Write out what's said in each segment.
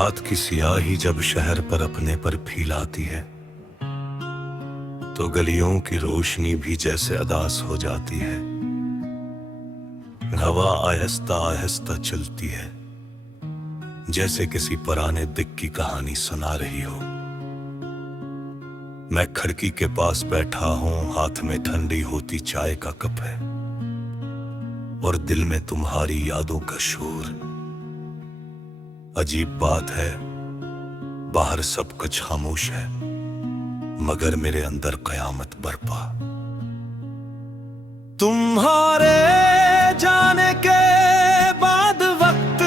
रात की सियाही जब शहर पर अपने पर फैलाती है तो गलियों की रोशनी भी जैसे अदास हो जाती है। हवा आहिस्ता आहिस्ता चलती है जैसे किसी पुराने दिक की कहानी सुना रही हो। मैं खिड़की के पास बैठा हूं, हाथ में ठंडी होती चाय का कप है और दिल में तुम्हारी यादों का शोर। अजीब बात है, बाहर सब कुछ खामोश है मगर मेरे अंदर कयामत बरपा। तुम्हारे जाने के बाद वक्त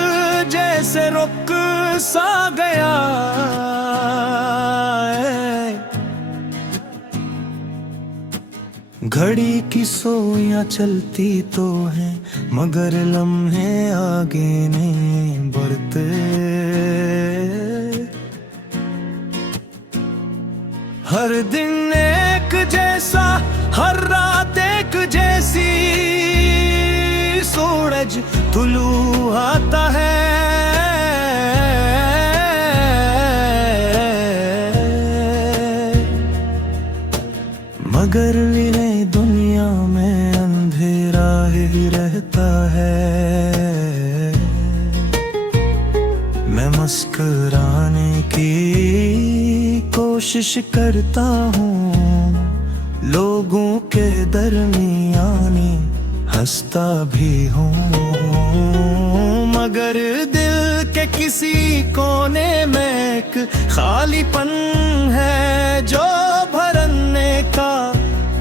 जैसे रुक सा गया। घड़ी की सोइयां चलती तो हैं मगर लम्हे आगे नहीं बढ़ते। हर दिन एक जैसा, हर रात एक जैसी, सूरज तुलू आता है मगर मेरे दुनिया में अंधेरा ही रहता है। मैं मुस्कुराने की कोशिश करता हूँ, लोगों के दरमियानी हंसता भी हूँ मगर दिल के किसी कोने में एक खालीपन है जो भरने का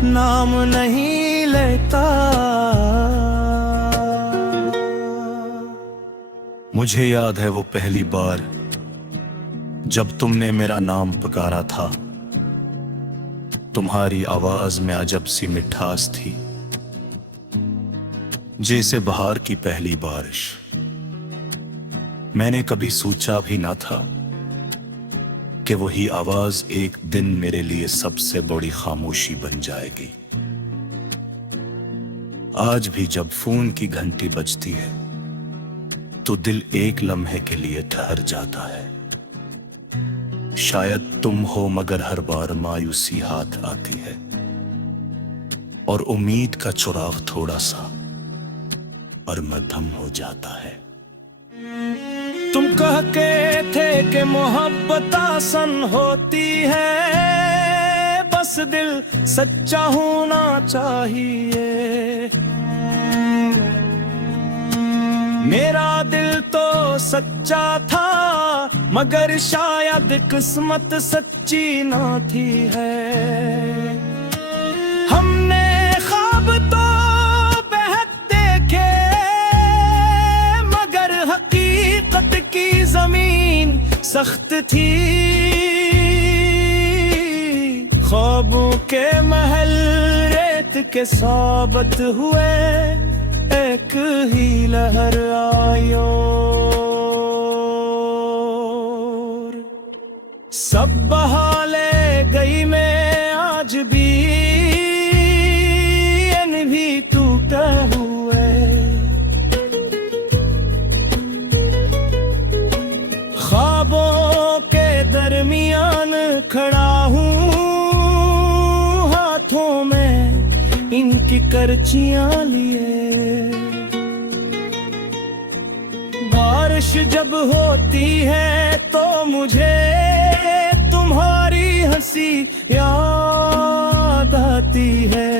नाम नहीं लेता। मुझे याद है वो पहली बार जब तुमने मेरा नाम पुकारा था। तुम्हारी आवाज में अजब सी मिठास थी जैसे बहार की पहली बारिश। मैंने कभी सोचा भी ना था कि वही आवाज एक दिन मेरे लिए सबसे बड़ी खामोशी बन जाएगी। आज भी जब फोन की घंटी बजती है तो दिल एक लम्हे के लिए ठहर जाता है। शायद तुम हो मगर हर बार मायूसी हाथ आती है और उम्मीद का चुराग थोड़ा सा और मध्यम हो जाता है। तुम कहते थे कि मोहब्बत आसान होती है, बस दिल सच्चा होना चाहिए। मेरा दिल तो सच्चा था मगर शायद किस्मत सच्ची ना थी है। हमने ख्वाब तो बेहद देखे मगर हकीकत की जमीन सख्त थी। ख्वाबों के महल रेत के साबत हुए, एक ही लहर आयो सब बहा ले गई। मैं आज भी इन भी टूटे हुए ख्वाबों के दरमियान खड़ा हूँ, हाथों में इनकी करचियां लिए। बारिश जब होती है तो मुझे तुम्हारी हंसी याद आती है।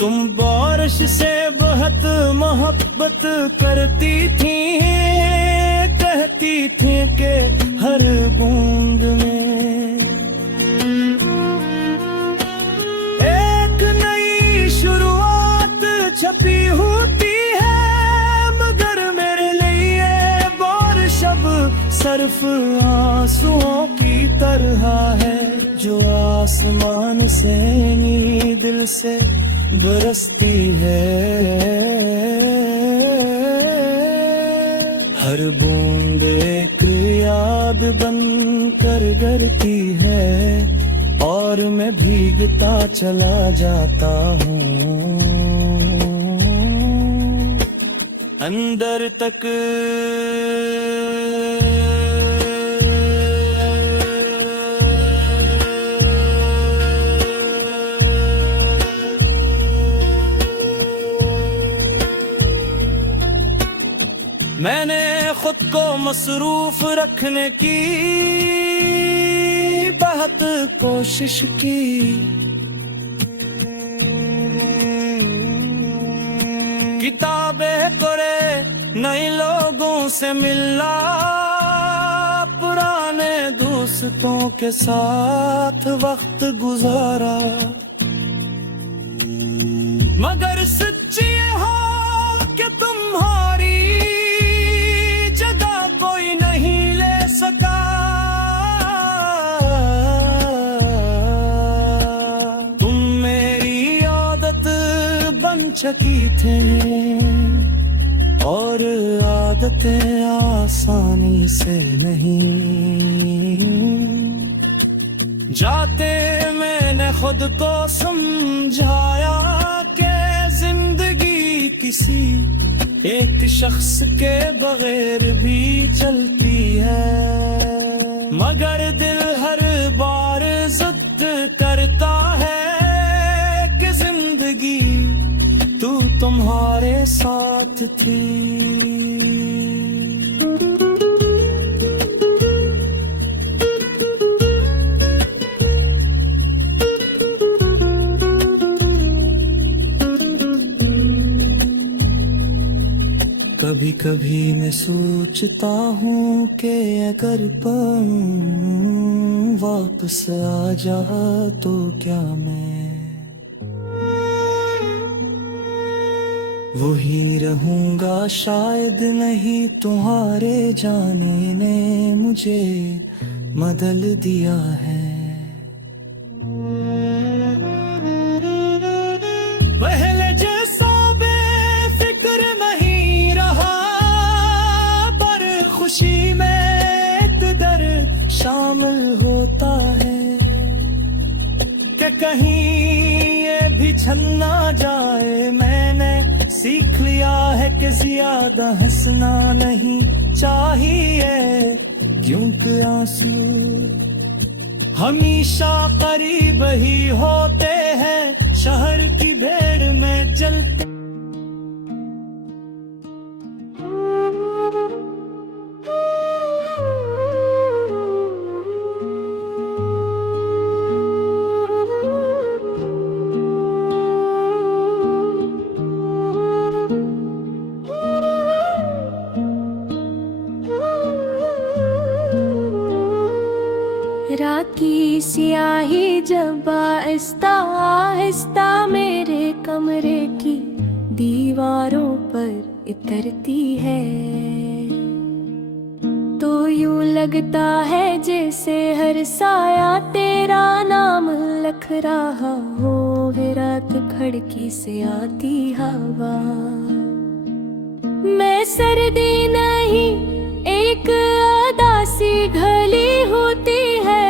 तुम बारिश से बहुत मोहब्बत करती थी, कहती थी कि हर बूंद में एक नई शुरुआत छपी होती है मगर मेरे लिए बारिश अब सिर्फ आंसुओं की तरह है जो आसमान से नी दिल से बरसती है। हर बूंद एक याद बन कर गिरती है और मैं भीगता चला जाता हूँ। अंदर तक मैंने खुद को मसरूफ रखने की बहुत कोशिश की, किताबें पढ़े, नए लोगों से मिलना, पुराने दोस्तों के साथ वक्त गुजारा, मगर सच्ची हो कि तुम्हारी जगह कोई नहीं ले सका। तुम मेरी आदत बन चुकी थे और आदतें आसानी से नहीं। जाते मैंने खुद को समझाया कि जिंदगी किसी एक शख्स के बगैर भी चलती है, मगर दिल हर बार जिद करता है कि जिंदगी तू तुम्हारे साथ थी। कभी कभी मैं सोचता हूँ कि अगर पल वापस आ जा तो क्या मैं वही रहूंगा। शायद नहीं, तुम्हारे जाने ने मुझे बदल दिया है। पहले जैसा बेफिक्र नहीं रहा, पर खुशी में एक दर्द शामिल होता है कि कहीं ये भी छन ना जाए। मैंने सीख लिया है कि ज्यादा हंसना नहीं चाहिए, क्योंकि आंसू हमेशा करीब ही होते हैं। शहर की भीड़ में जलते रात की सियाही जब आहिस्ता आहिस्ता मेरे कमरे की दीवारों पर इतरती है, तो यूं लगता है जैसे हर साया तेरा नाम लिख रहा हो। वे रात खिड़की से आती हवा, मैं सर्दी नहीं एक उदासी घली होती है,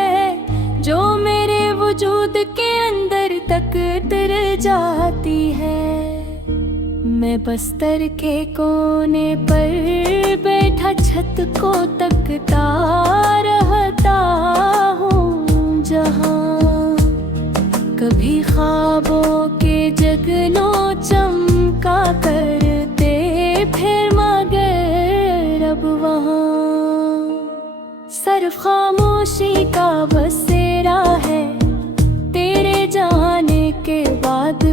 जो मेरे वजूद के अंदर तक उतर जाती है। मैं बस्तर के कोने पर बैठा छत को तकता रहता हूँ, जहाँ कभी ख्वाबों के जगनों चमका करते, फिर मगर अब वहाँ सिर्फ खामोशी का बसेरा है। तेरे जाने के बाद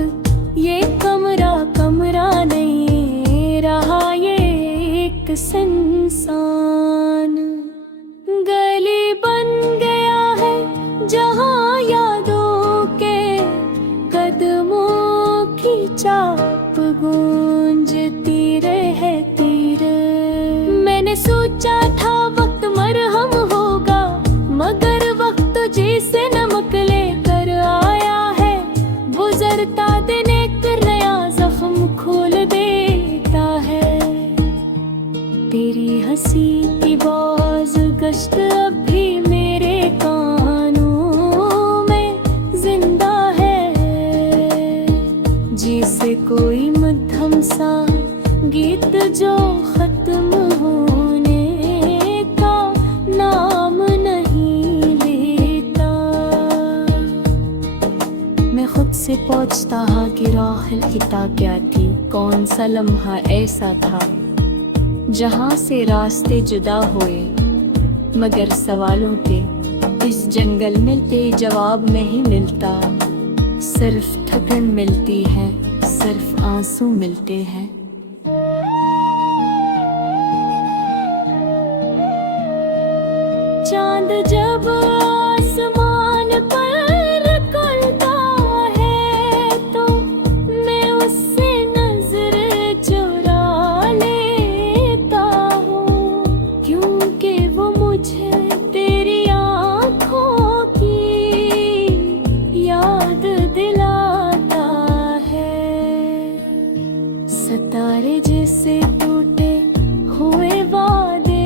ये कमरा कमरा नहीं रहा, ये एक सुनसान गली बन गया है, जहाँ यादों के कदमों की चाप गूंजती रहती है। मैंने सोचा था वक्त मरहम होगा, मगर वक्त जैसे नमक लेकर आया है। गुजरता दिन एक नया जख्म खोल देता है। तेरी हंसी की बाज गश्त अब भी मेरे कानों में जिंदा है, जिसे कोई मध्यम सा गीत जो खत्म होने का नाम नहीं लेता। मैं खुद से पूछता हाँ कि राहत क्या थी, कौन सा लम्हा ऐसा था जहाँ से रास्ते जुदा हुए, मगर सवालों के इस जंगल में ते जवाब नहीं मिलता। सिर्फ थकन मिलती है, सिर्फ आंसू मिलते हैं। चांद जब आसमान पर खुलता है तो मैं उससे नजर चुरा लेता हूँ, क्योंकि वो मुझे तेरी आँखों की याद दिलाता है। सितारे जैसे टूटे हुए वादे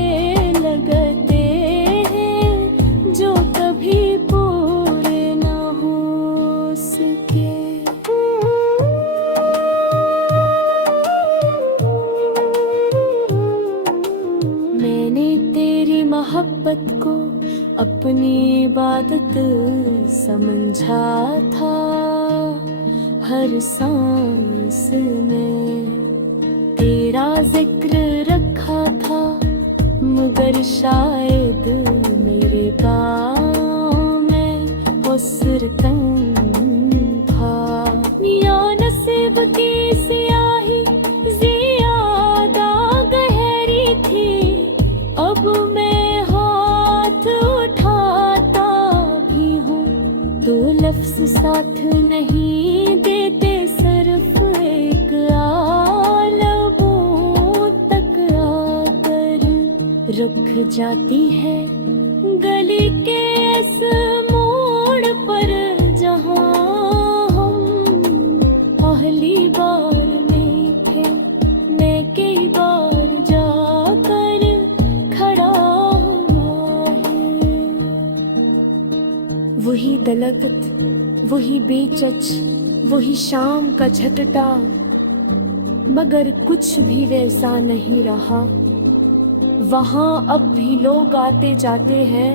लगते हैं जो कभी पूरे ना हो सके। मैंने तेरी मोहब्बत को अपनी इबादत समझा था, हर सांस में तेरा जिक्र रखा था, मगर शायद मेरे पाँव में हुस्र कम था। या नसीब की स्याही ज़्यादा गहरी थी, अब मैं हाथ उठाता भी हूँ तो लफ्ज़ साथ नहीं देते, सिर्फ एक लबों तक आकर रुक जाती है। गली के इस मोड़ पर जहाँ हम पहली बार में थे, मैं कई बार जाकर खड़ा हुआ है। वही दलकत, वही बेचच, वही शाम का झटटा, मगर कुछ भी वैसा नहीं रहा। वहाँ अब भी लोग आते जाते हैं,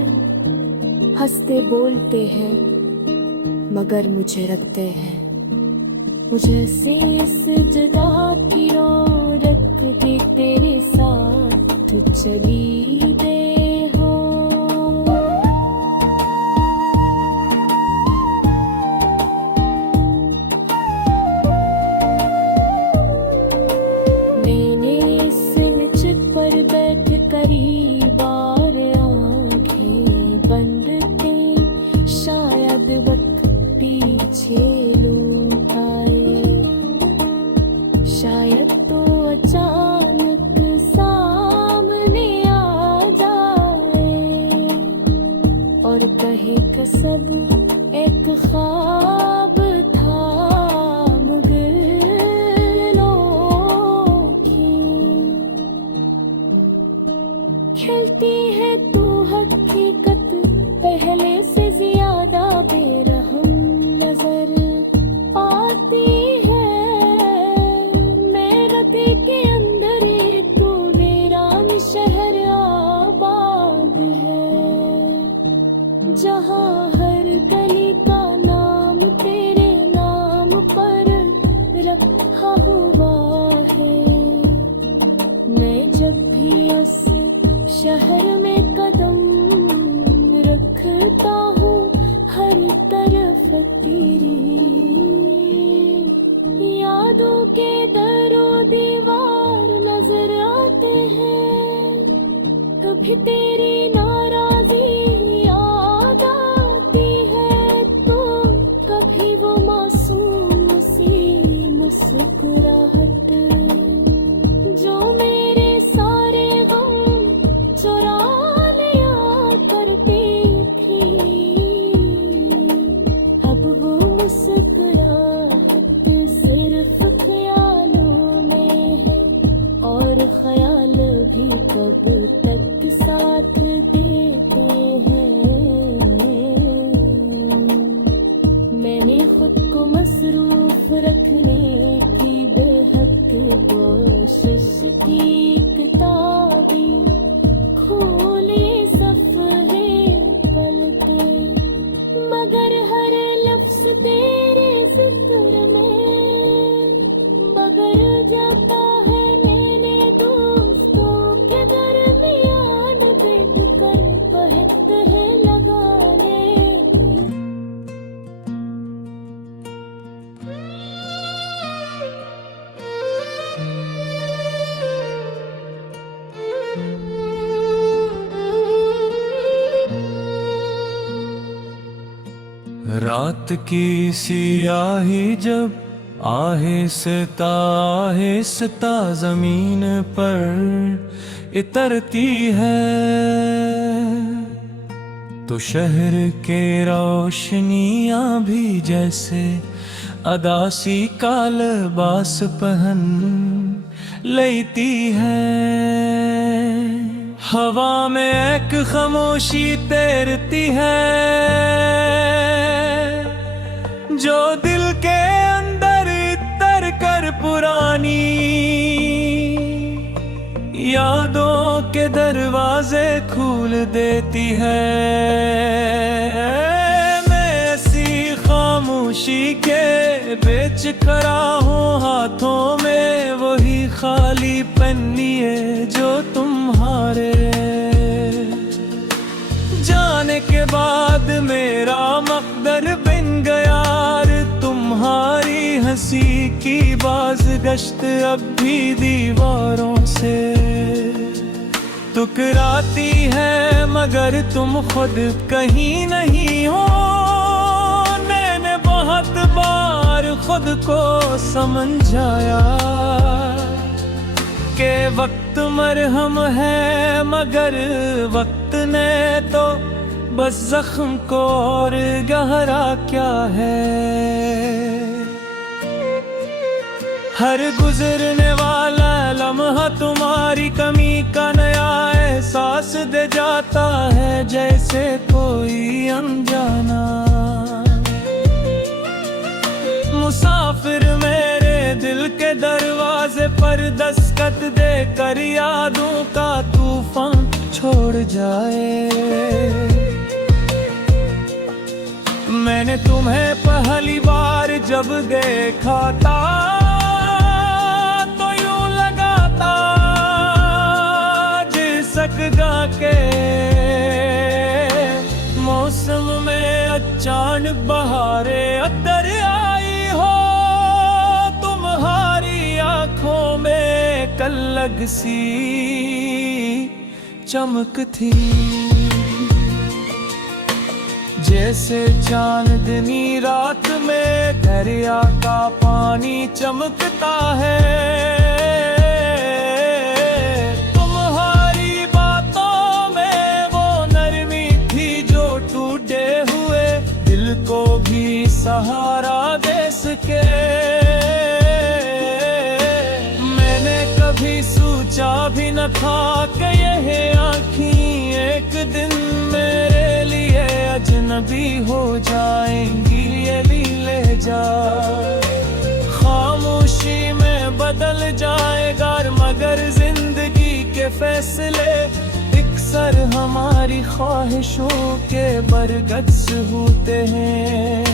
हंसते बोलते हैं, मगर मुझे रखते हैं। मुझे से इस जुदा की रौनक भी तेरे साथ चली गए हो। मैंने इस निचक पर बैठ करीब और आंखें बंद थी, शायद वक्त पीछे लौट आए, शायद तो अचानक सामने आ जाए और कहे कि सब एक ख्वाब था, मगर खिलती है तू हकीकत पहले से ज्यादा बेरहम नजर आती है। मेरे दिल के अंदर एक तू वीरान शहर आबाद है, जहाँ हर गली का नाम तेरे नाम पर रखा हुआ है। मैं जब भी उस शहर में कदम रखता हूँ, हर तरफ तेरी यादों के दरों दीवार नजर आते हैं। कभी तेरी नाराजी याद आती है तो कभी वो मासूम सी मुस्कुराहट जो मेरे सारे गम चुरा लिया करती थी। अब वो मुस्कुराहट सिर्फ ख्यालों में है, और ख्याल भी कब तक साथ दे जाता है मैंने दोस्तों के दरमियान देख कर बहत है लगाने की। रात की सियाही जब आहिस्ता आहिस्ता जमीन पर इतरती है, तो शहर के रोशनियां भी जैसे अदासी का लिबास पहन लेती है। हवा में एक खामोशी तैरती है, जो दिल के अंदर तर कर पुरानी यादों के दरवाजे खोल देती है। मैं ऐसी खामोशी के बेच खड़ा हूँ, हाथों में वही खाली पन्नी है जो तुम्हारे जाने के बाद मेरा मकदर बिन गया। तुम्हारी हंसी की बाज़गश्त अब भी दीवारों से टकराती है, मगर तुम खुद कहीं नहीं हो। मैंने बहुत बार खुद को समझाया कि वक्त मरहम है, मगर वक्त ने तो बस जख्म को और गहरा क्या है। हर गुजरने वाला लम्हा तुम्हारी कमी का नया एहसास दे जाता है, जैसे कोई अनजाना मुसाफिर मेरे दिल के दरवाजे पर दस्तक देकर यादों का तूफान छोड़ जाए। मैंने तुम्हें पहली बार जब देखा था तो यूं लगा था जिसक गा के मौसम में अचानक बहारे अतर आई हो। तुम्हारी आंखों में कलग सी चमक थी, जैसे चांदनी रात में दरिया का पानी चमकता है। तुम्हारी बातों में वो नरमी थी जो टूटे हुए दिल को भी सहारा दे सके। मैंने कभी सोचा भी न था कि यह आँखें एक दिन मेरे लिए अजनबी हो जाएंगी। ये ले जा खामोशी में बदल जाएगा, मगर जिंदगी के फैसले अक्सर हमारी ख्वाहिशों के बरगस होते हैं।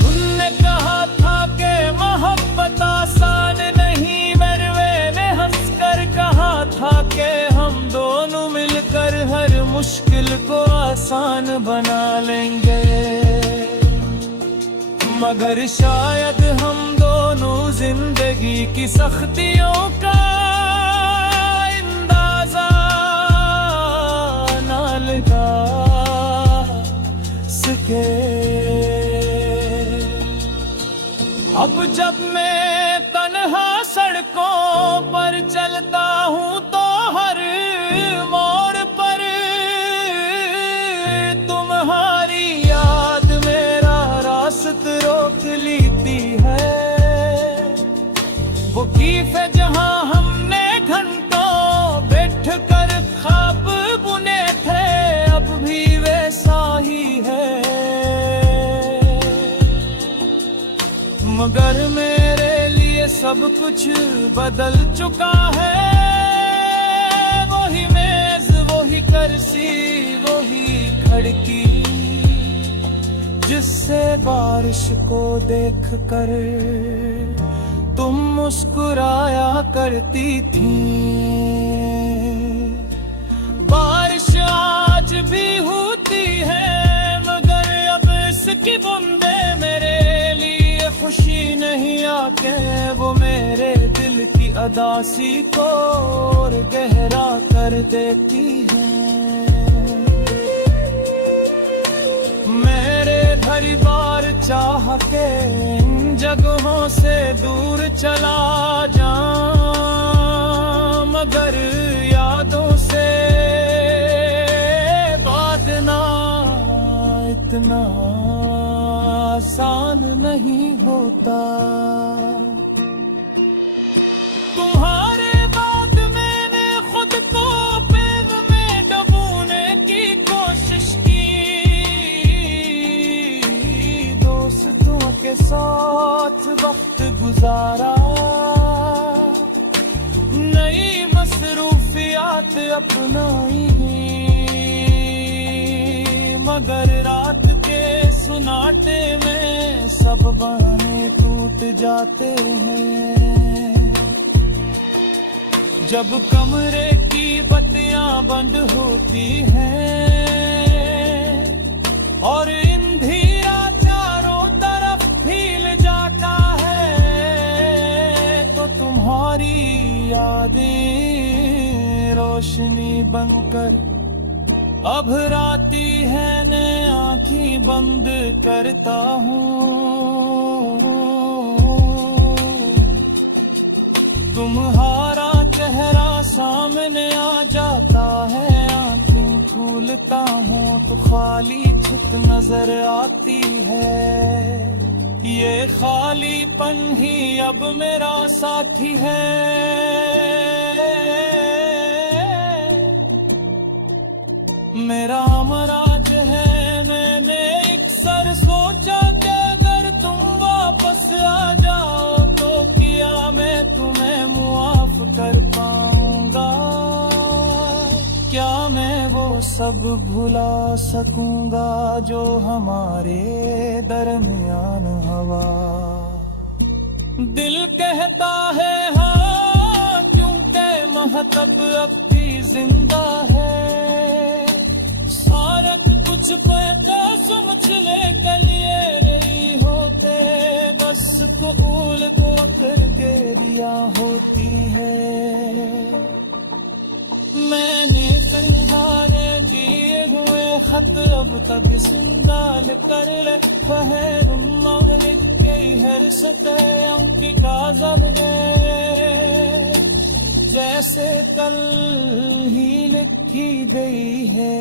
तुमने कहा था कि मोहब्बत आसान नहीं, मैंने हंसकर कहा था कि हम दोनों मिलकर हर मुश्किल को आसान बना लेंगे। मगर शायद हम दोनों जिंदगी की सख्तियों का अंदाजा ना लगा सके। अब जब मैं तन्हा सड़कों पर चलता हूँ तो हर मोड़ पर तुम्हारी याद मेरा रास्ता रोक लेती है। वो कीफ़े जहाँ हमने घंटों बैठ कर ख्वाब बुने थे, अब भी वैसा ही है। मगर मेरे लिए सब कुछ बदल चुका है। वही मेज, वही कुर्सी, वही खिड़की जिससे बारिश को देखकर तुम मुस्कुराया करती थी। बारिश आज भी होती है मगर अब इसकी बूंदे मेरे लिए खुशी नहीं आके वो मेरे दिल की अदासी को और गहरा कर देती है। मेरे भरी बार चाह के इन जगहों से दूर चला जा मगर यादों से बांटना इतना आसान नहीं होता। तुम्हारे बाद मैंने खुद को प्रेम में डूबने की कोशिश की। दोस्तों के साथ वक्त गुजारा, नई मसरूफियात अपनाई मगर रात के सुनाटे में सब बहाने टूट जाते हैं। जब कमरे की बत्तियां बंद होती हैं और अंधेरा चारों तरफ फैल जाता है तो तुम्हारी यादें रोशनी बनकर अब राती है ने आँखें बंद करता हूँ। तुम्हारा चेहरा सामने आ जाता है, आँखें खोलता हूँ तो खाली छत नजर आती है। ये खालीपन ही अब मेरा साथी है। मेरा अमराज है। मैंने अक्सर सोचा कि अगर तुम वापस आ जाओ तो क्या मैं तुम्हें मुआफ कर पाऊंगा। क्या मैं वो सब भुला सकूंगा जो हमारे दरमियान हवा। दिल कहता है हाँ क्योंकि महतब अब भी जिंदा है। सारा कुछ पैदा समझने के लिए नहीं होते, बस कबूल को कर गेरिया होती है। मैंने तुम्हारे दिए हुए खत अब तक संभाल कर ले, फहर के हर सतह की काजल जैसे कल ही लिखी गई है।